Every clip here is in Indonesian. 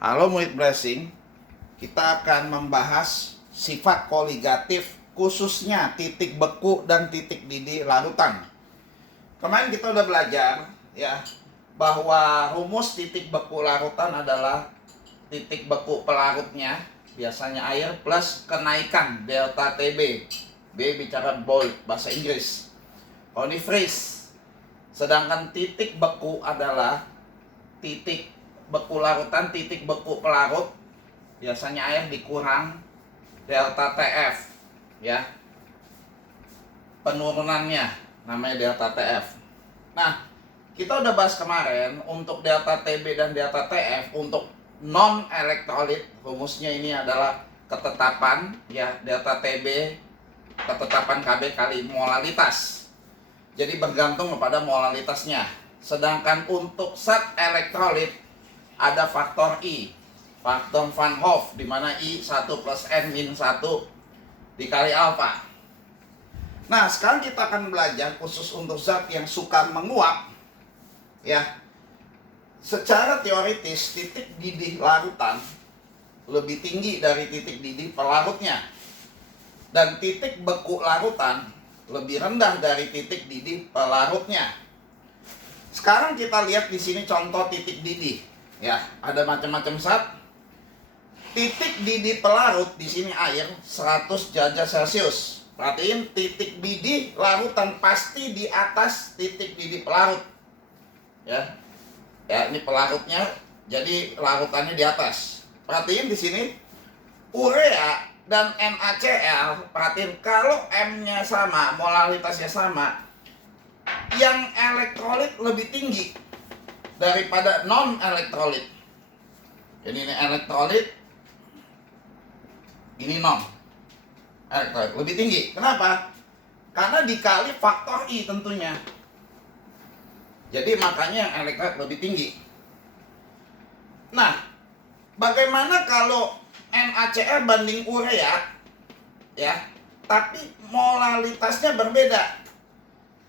Halo murid Blessing, kita akan membahas sifat koligatif khususnya titik beku dan titik didih larutan. Kemarin kita udah belajar ya bahwa rumus titik beku larutan adalah titik beku pelarutnya biasanya air plus kenaikan delta TB. B bicara boil bahasa Inggris. Kalau ini freeze. Sedangkan titik beku adalah titik beku larutan, titik beku pelarut biasanya air dikurang delta TF ya, penurunannya namanya delta TF. Nah, kita udah bahas kemarin untuk delta TB dan delta TF untuk non elektrolit rumusnya ini adalah ketetapan ya, delta TB ketetapan KB kali molalitas, jadi bergantung kepada molalitasnya. Sedangkan untuk zat elektrolit ada faktor I, faktor Van Hoff, di mana I 1 plus N min 1 dikali alfa. Nah, sekarang kita akan belajar khusus untuk zat yang suka menguap ya. Secara teoritis titik didih larutan lebih tinggi dari titik didih pelarutnya, dan titik beku larutan lebih rendah dari titik didih pelarutnya. Sekarang kita lihat di sini contoh titik didih ya, ada macam-macam zat. Titik didih pelarut di sini air 100 derajat Celcius. Perhatiin, titik didih larutan pasti di atas titik didih pelarut. Ya. Ya, ini pelarutnya, jadi larutannya di atas. Perhatiin di sini urea dan NaCl. Perhatiin, kalau M-nya sama, molalitasnya sama, yang elektrolit lebih tinggi daripada non elektrolit. Jadi ini elektrolit, ini non elektrolit lebih tinggi. Kenapa? Karena dikali faktor I tentunya. Jadi makanya yang elektrolit lebih tinggi. Nah, bagaimana kalau NaCl banding urea ya, tapi molalitasnya berbeda?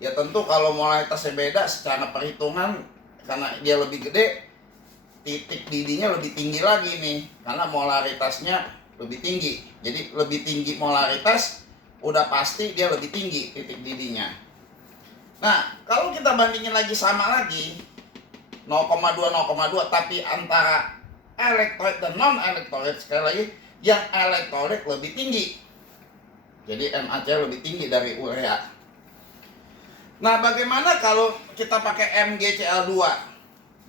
Ya tentu kalau molalitasnya beda secara perhitungan, karena dia lebih gede, titik didihnya lebih tinggi lagi nih, karena molaritasnya lebih tinggi. Jadi lebih tinggi molaritas, udah pasti dia lebih tinggi titik didihnya. Nah, kalau kita bandingin lagi sama lagi 0,2 tapi antara elektrolit dan non elektrolit, sekali lagi yang elektrolit lebih tinggi. Jadi NaCl lebih tinggi dari urea. Nah, bagaimana kalau kita pakai MgCl2?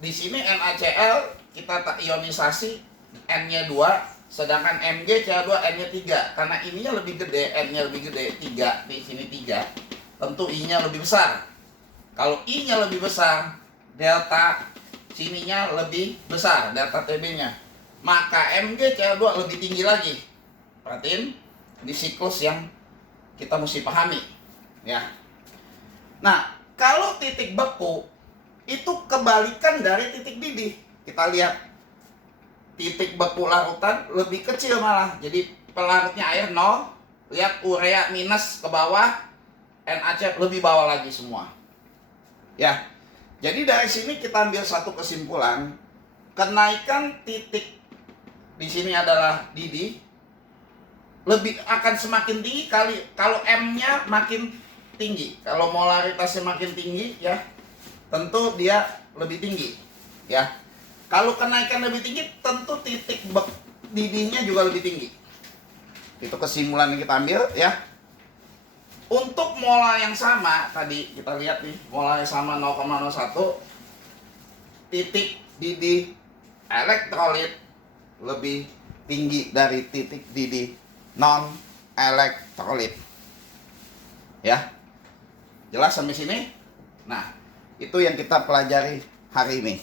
Di sini NaCl kita tak ionisasi, N-nya 2, sedangkan MgCl2 N-nya 3. Karena ininya lebih gede, N-nya lebih gede, 3, di sini 3. Tentu I-nya lebih besar. Kalau I-nya lebih besar, delta sininya lebih besar, delta TB-nya. Maka MgCl2 lebih tinggi lagi. Perhatiin, di siklus yang kita mesti pahami ya. Nah, kalau titik beku itu kebalikan dari titik didih. Kita lihat titik beku larutan lebih kecil malah. Jadi pelarutnya air 0. Lihat urea minus ke bawah, NaCl lebih bawah lagi semua. Ya. Jadi dari sini kita ambil satu kesimpulan, kenaikan titik di sini adalah didih lebih akan semakin tinggi kali kalau M-nya makin tinggi. Kalau molaritasnya makin tinggi ya, tentu dia lebih tinggi ya. Kalau kenaikan lebih tinggi, tentu titik didihnya juga lebih tinggi. Itu kesimpulan yang kita ambil ya. Untuk molar yang sama tadi kita lihat nih, molar yang sama 0,01, titik didih elektrolit lebih tinggi dari titik didih non elektrolit ya. Jelas sampai sini? Nah, itu yang kita pelajari hari ini.